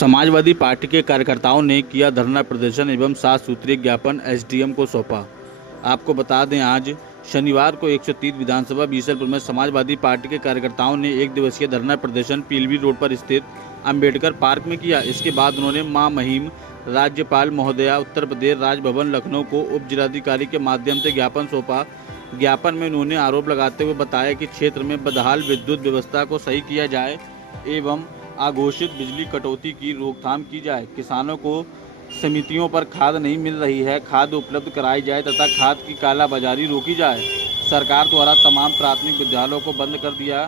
Samajwadi party के कार्यकर्ताओं ने किया धरना प्रदर्शन एवं 7 सूत्रीय ज्ञापन एसडीएम को सौंपा। आपको बता दें, आज शनिवार को 130 विधानसभा बीसलपुर में समाजवादी पार्टी के कार्यकर्ताओं ने एक दिवसीय धरना प्रदर्शन पीलवी रोड पर स्थित अंबेडकर पार्क में किया। इसके बाद उन्होंने मां महिम राज्यपाल महोदया उत्तर प्रदेश राजभवन लखनऊ को उप जिलाधिकारी के माध्यम से ज्ञापन सौंपा। ज्ञापन में उन्होंने आरोप लगाते हुए बताया कि क्षेत्र में बदहाल विद्युत व्यवस्था को सही किया जाए एवं अघोषित बिजली कटौती की रोकथाम की जाए। किसानों को समितियों पर खाद नहीं मिल रही है, खाद उपलब्ध कराई जाए तथा खाद की कालाबाजारी रोकी जाए। सरकार द्वारा तमाम प्राथमिक विद्यालयों को बंद कर दिया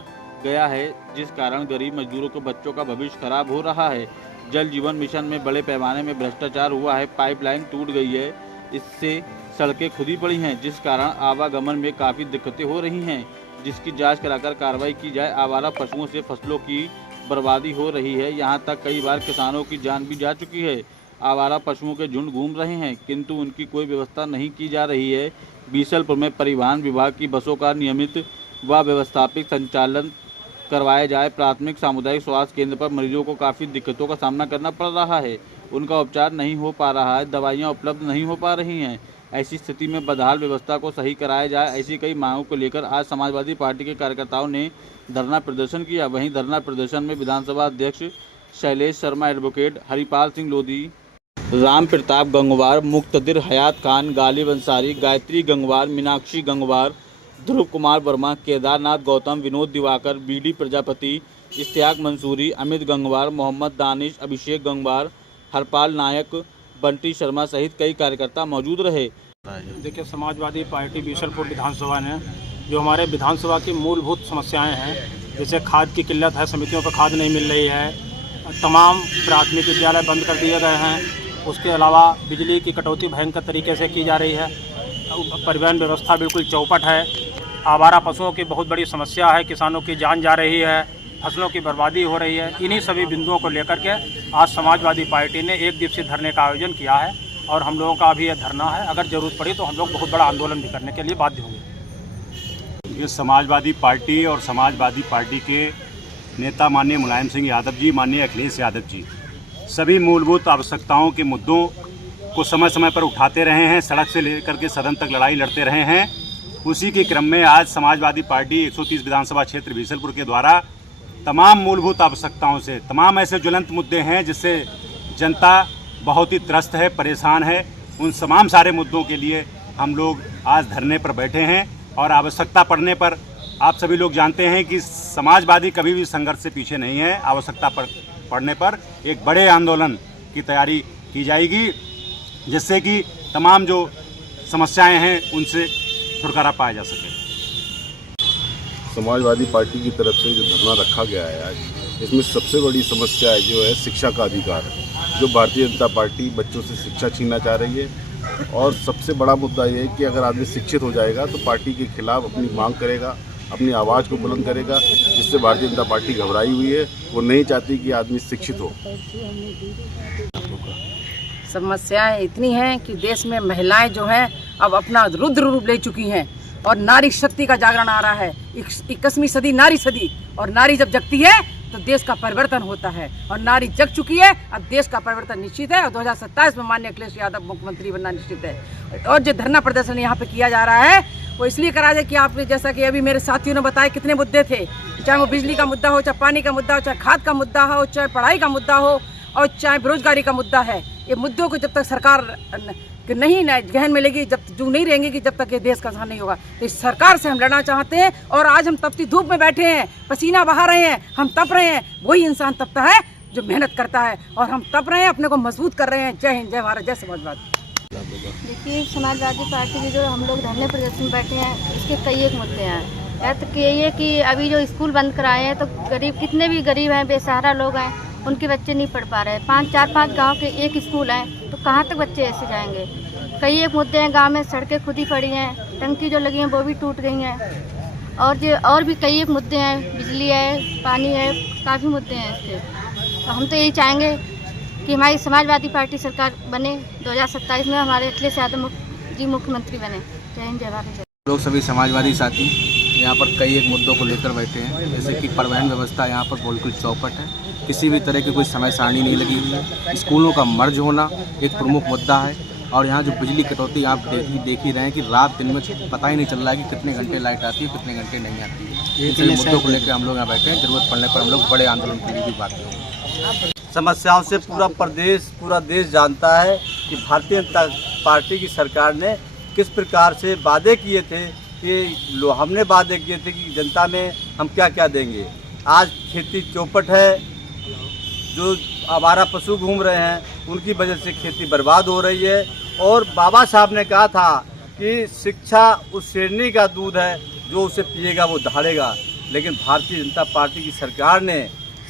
गया है, जिस कारण गरीब मजदूरों के बच्चों का भविष्य खराब हो रहा है। जल जीवन मिशन में बड़े पैमाने में भ्रष्टाचार हुआ है, पाइपलाइन टूट गई है, इससे सड़कें खुदी पड़ी हैं, जिस कारण आवागमन में काफ़ी दिक्कतें हो रही हैं, जिसकी जांच कराकर कार्रवाई की जाए। आवारा पशुओं से फसलों की बर्बादी हो रही है, यहां तक कई बार किसानों की जान भी जा चुकी है। आवारा पशुओं के झुंड घूम रहे हैं, किंतु उनकी कोई व्यवस्था नहीं की जा रही है। बीसलपुर में परिवहन विभाग की बसों का नियमित व व्यवस्थापित संचालन करवाया जाए। प्राथमिक सामुदायिक स्वास्थ्य केंद्र पर मरीजों को काफ़ी दिक्कतों का सामना करना पड़ रहा है, उनका उपचार नहीं हो पा रहा है, दवाइयाँ उपलब्ध नहीं हो पा रही हैं। ऐसी स्थिति में बदहाल व्यवस्था को सही कराया जाए, ऐसी कई मांगों को लेकर आज समाजवादी पार्टी के कार्यकर्ताओं ने धरना प्रदर्शन किया। वहीं धरना प्रदर्शन में विधानसभा अध्यक्ष शैलेश शर्मा, एडवोकेट हरिपाल सिंह लोधी, राम प्रताप गंगवार, मुक्तदिर हयात खान, गालिब अंसारी, गायत्री गंगवार, मीनाक्षी गंगवार, ध्रुव कुमार वर्मा, केदारनाथ गौतम, विनोद दिवाकर, बीडी प्रजापति, इश्तियाक मंसूरी, अमित गंगवार, मोहम्मद दानिश, अभिषेक गंगवार, हरपाल नायक, बंटी शर्मा सहित कई कार्यकर्ता मौजूद रहे। देखिए, समाजवादी पार्टी बीसलपुर विधानसभा ने जो हमारे विधानसभा की मूलभूत समस्याएं हैं, जैसे खाद की किल्लत है, समितियों पर खाद नहीं मिल रही है, तमाम प्राथमिक विद्यालय बंद कर दिए गए हैं, उसके अलावा बिजली की कटौती भयंकर तरीके से की जा रही है, परिवहन व्यवस्था बिल्कुल चौपट है, आवारा पशुओं की बहुत बड़ी समस्या है, किसानों की जान जा रही है, फसलों की बर्बादी हो रही है। इन्हीं सभी बिंदुओं को लेकर के आज समाजवादी पार्टी ने एक दिवसीय धरने का आयोजन किया है और हम लोगों का अभी यह धरना है। अगर ज़रूरत पड़ी तो हम लोग बहुत बड़ा आंदोलन भी करने के लिए बाध्य होंगे। ये समाजवादी पार्टी और समाजवादी पार्टी के नेता माननीय मुलायम सिंह यादव जी, माननीय अखिलेश यादव जी सभी मूलभूत आवश्यकताओं के मुद्दों को समय समय पर उठाते रहे हैं, सड़क से लेकर के सदन तक लड़ाई लड़ते रहे हैं। उसी के क्रम में आज समाजवादी पार्टी 130 विधानसभा क्षेत्र बीसलपुर के द्वारा तमाम मूलभूत आवश्यकताओं से, तमाम ऐसे ज्वलंत मुद्दे हैं जिससे जनता बहुत ही त्रस्त है, परेशान है, उन तमाम सारे मुद्दों के लिए हम लोग आज धरने पर बैठे हैं। और आवश्यकता पड़ने पर, आप सभी लोग जानते हैं कि समाजवादी कभी भी संघर्ष से पीछे नहीं है। आवश्यकता पड़ने पर एक बड़े आंदोलन की तैयारी की जाएगी, जिससे कि तमाम जो समस्याएं हैं उनसे छुटकारा पाया जा सके। समाजवादी पार्टी की तरफ से जो धरना रखा गया है आज, इसमें सबसे बड़ी समस्या जो है शिक्षा का अधिकार, जो भारतीय जनता पार्टी बच्चों से शिक्षा छीनना चाह रही है। और सबसे बड़ा मुद्दा ये है कि अगर आदमी शिक्षित हो जाएगा तो पार्टी के खिलाफ अपनी मांग करेगा, अपनी आवाज़ को बुलंद करेगा, जिससे भारतीय जनता पार्टी घबराई हुई है। वो नहीं चाहती कि आदमी शिक्षित हो। समस्याएं इतनी हैं कि देश में महिलाएं जो हैं अब अपना रुद्र रूप ले चुकी हैं और नारी शक्ति का जागरण आ रहा है। 21वीं सदी नारी सदी, और नारी जब जगती है तो देश का परिवर्तन होता है, और नारी जग चुकी है। अब देश का परिवर्तन निश्चित है और 2027 में माननीय अखिलेश यादव मुख्यमंत्री बनना निश्चित है। और जो धरना प्रदर्शन यहाँ पे किया जा रहा है वो इसलिए करा जाए कि आपने, जैसा कि अभी मेरे साथियों ने बताया, कितने मुद्दे थे, चाहे वो बिजली का मुद्दा हो, चाहे पानी का मुद्दा हो, चाहे खाद का मुद्दा हो, चाहे पढ़ाई का मुद्दा हो, और चाहे बेरोजगारी का मुद्दा है। ये मुद्दों को जब तक सरकार नहीं गहन में लेगी, जब जो नहीं रहेंगे कि जब तक ये देश का सहारा नहीं होगा। तो इस सरकार से हम लड़ना चाहते हैं। और आज हम तपती धूप में बैठे हैं, पसीना बहा रहे हैं, हम तप रहे हैं। वही इंसान तपता है जो मेहनत करता है, और हम तप रहे हैं, अपने को मजबूत कर रहे हैं। जय हिंद, जय भारत, जय समाजवादी। देखिए, समाजवादी पार्टी के जो हम लोग धरने प्रदर्शन बैठे हैं, इसके कई एक मुद्दे हैं। तो ये कि अभी जो स्कूल बंद कराए हैं तो गरीब, कितने भी गरीब हैं, बेसहारा लोग हैं, उनके बच्चे नहीं पढ़ पा रहे। 5 गांव के एक स्कूल हैं, तो कहाँ तक बच्चे ऐसे जाएंगे। कई एक मुद्दे हैं, गांव में सड़कें खुदी पड़ी हैं, टंकी जो लगी हैं वो भी टूट गई हैं, और भी कई एक मुद्दे हैं, बिजली है, पानी है, काफ़ी मुद्दे हैं इसके। तो हम तो यही चाहेंगे कि हमारी समाजवादी पार्टी सरकार बने, 2027 में हमारे अखिलेश यादव जी मुख्यमंत्री बने। जय हिंद, जय भारत। लोग सभी समाजवादी साथी यहाँ पर कई एक मुद्दों को लेकर बैठे हैं, जैसे कि परिवहन व्यवस्था यहाँ पर बिल्कुल चौपट है, किसी भी तरह की कोई समय सारणी नहीं लगी हुई है। स्कूलों का मर्ज होना एक प्रमुख मुद्दा है, और यहाँ जो बिजली कटौती आप देख ही रहे हैं कि रात दिन में पता ही नहीं चल रहा है कि कितने घंटे लाइट आती है, कितने घंटे नहीं आती है। इन सभी मुद्दों को लेकर हम लोग यहाँ बैठे हैं, जरूरत पड़ने पर हम लोग बड़े आंदोलन के लिए भी बात करेंगे। समस्याओं से पूरा देश जानता है कि भारतीय जनता पार्टी की सरकार ने किस प्रकार से वादे किए थे कि हमने वादे किए थे कि जनता में हम क्या क्या देंगे। आज खेती चौपट है, जो आवारा पशु घूम रहे हैं उनकी वजह से खेती बर्बाद हो रही है। और बाबा साहब ने कहा था कि शिक्षा उस शेरनी का दूध है जो उसे पिएगा वो दहाड़ेगा, लेकिन भारतीय जनता पार्टी की सरकार ने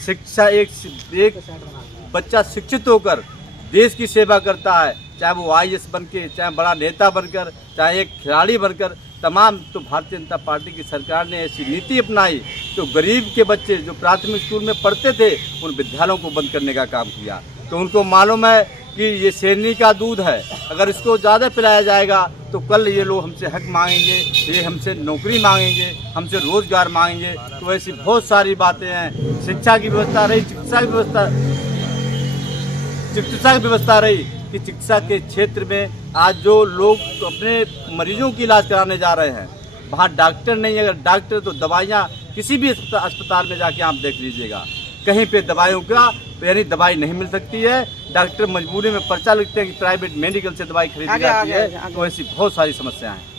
शिक्षा एक बच्चा शिक्षित होकर देश की सेवा करता है, चाहे वो IAS बन के, चाहे बड़ा नेता बनकर, चाहे एक खिलाड़ी बनकर, तमाम। तो भारतीय जनता पार्टी की सरकार ने ऐसी नीति अपनाई तो गरीब के बच्चे जो प्राथमिक स्कूल में पढ़ते थे उन विद्यालयों को बंद करने का काम किया। तो उनको मालूम है कि ये शेरनी का दूध है, अगर इसको ज़्यादा पिलाया जाएगा तो कल ये लोग हमसे हक मांगेंगे, ये हमसे नौकरी मांगेंगे, हमसे रोज़गार मांगेंगे। तो ऐसी बहुत सारी बातें हैं। शिक्षा की व्यवस्था रही, चिकित्सा की व्यवस्था रही कि चिकित्सा के क्षेत्र में आज जो लोग अपने मरीजों की इलाज कराने जा रहे हैं, वहाँ डॉक्टर नहीं है। अगर डॉक्टर तो दवाइयाँ किसी भी अस्पताल में जाके आप देख लीजिएगा, कहीं पे दवाइयों का यानी दवाई नहीं मिल सकती है। डॉक्टर मजबूरी में पर्चा लिखते हैं कि प्राइवेट मेडिकल से दवाई खरीदी जाती है। तो ऐसी बहुत सारी समस्याएं हैं।